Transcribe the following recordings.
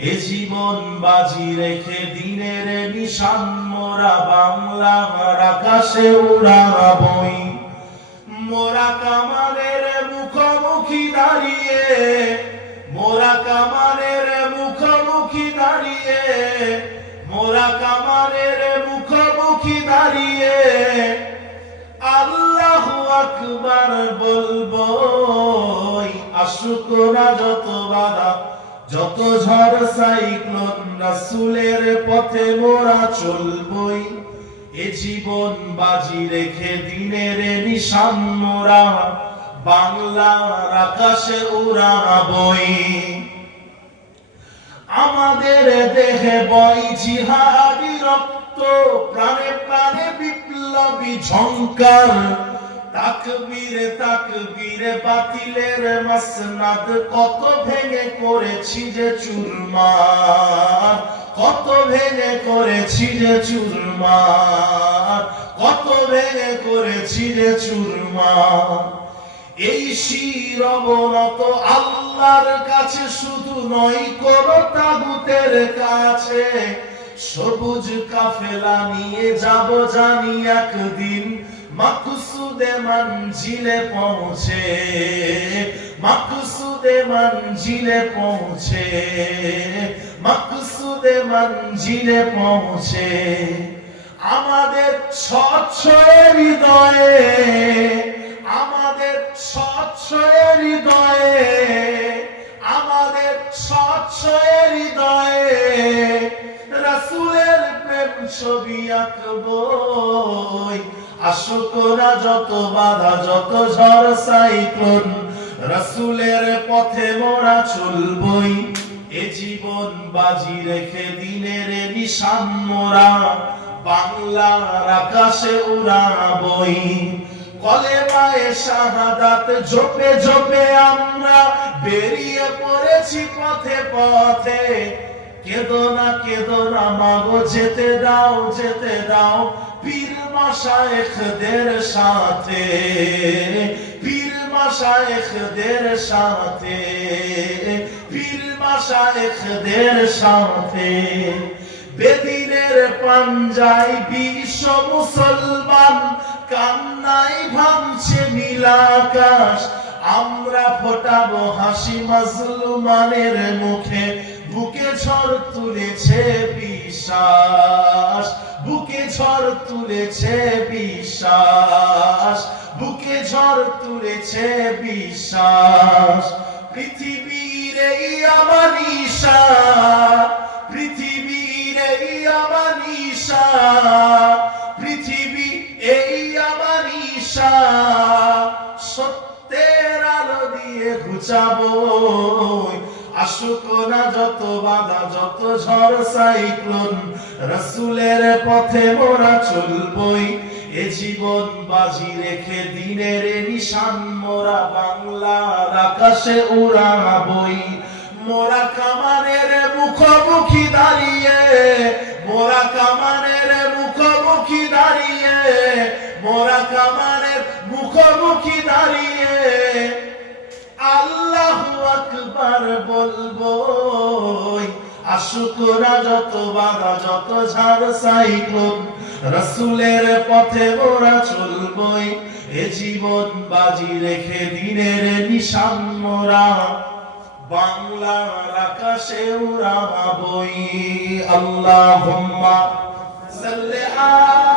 এ জীবন বাজি রেখে দিনের নিশান মোরা বাংলার আকাশে উড়াবই মোরা কামানের মুখোমুখি দাঁড়িয়ে, মোরা কামানের মুখোমুখি দাঁড়িয়ে, মোরা কামানের মুখোমুখি দাঁড়িয়ে। আল্লাহ আকবার বলব আসুক না যত বাধা যত ঝড় সাইক্লোন রাসূলের পথে মোরা চলবই, এ জীবন বাজি রেখে দিনের নিশান মোরা, বাংলার আকাশে উড়াবই। আমাদের দেহে বই জিহাদি রক্ত, প্রাণে প্রাণে বিপ্লবী ঝঙ্কার তাকবীরে তাকবীরে বাতিলের মাসনাদ কত ভেঙে করেছি যে চুরমার? কত ভেঙে করেছি যে কত ভেঙে করেছি যে এই শির অবনত আল্লাহর কাছে শুধু নয়, কোন তাগুতের কাছে সবুজ কাফেলা নিয়ে যাব জানি একদিন। মাকসুদে মঞ্জিলে পৌঁছে, মাকসুদে মঞ্জিলে পৌঁছে, মাকসুদে মঞ্জিলে পৌঁছে। আমাদের স্বচ্ছ হৃদয়ে, আমাদের স্বচ্ছ হৃদয়ে, আমাদের স্বচ্ছ হৃদয়ে রাসূলের প্রেম ছবি আঁকবই। আসুক না যত বাধা, যত ঝড় সাইক্লোন, রাসূলের পথে মোরা চলবই। এ জীবন বাজি রেখে দিনের নিশান মোরা। বাংলার আকাশে উড়াবই। শাহাদাত জপে জপে আমরা বেরিয়ে পড়েছি পথে পথে। কেদো না কেদো না, মাগো, যেতে দাও যেতে দাও। পীর মাশায়েখদের সাথে, পীর মাশায়েখদের সাথে, পীর মাশায়েখদের সাথে। বেদিনের পাঞ্জায় বিশ্ব মুসলমান কান্নাই ভাঙছে নীলাকাশ আমরা ফোটাবো হাসি মাজলুমানের মুখে, বুকে ঝড় তুলেছে বিশ্বাস। ঝড় তুলেছে বিশ্বাস, বুকে ঝড় তুলেছে বিশ্বাস। পৃথিবীর এই আমার ঈশা পৃথিবীর এই আমার ঈশা পৃথিবী এই আমার ঈশা সত্যের আলো দিয়ে ঘুচাবো, আসুক না যত বাধা, যত ঝড়, সাইক্লোন রসুলের পথে মোরা চলবই, এ জীবন বাজি রেখে দিনের নিশান মোরা বাংলার আকাশে উড়াবই। মোরা কামানের মুখোমুখি দাঁড়িয়ে, মোরা কামানের মুখোমুখি দাঁড়িয়ে আশুকরা যত বাধা যত ঝড় সাইক্লোন, রসুলের পথে ওরা চলবই, এ জীবন বাজি রেখে দিনের নিশান মোরা। বাংলার আকাশে উড়াবই আল্লাহুম্মা সাল্লি আলা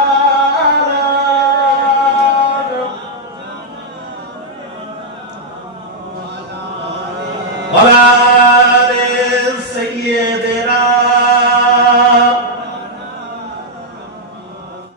ওয়ালা செய்ய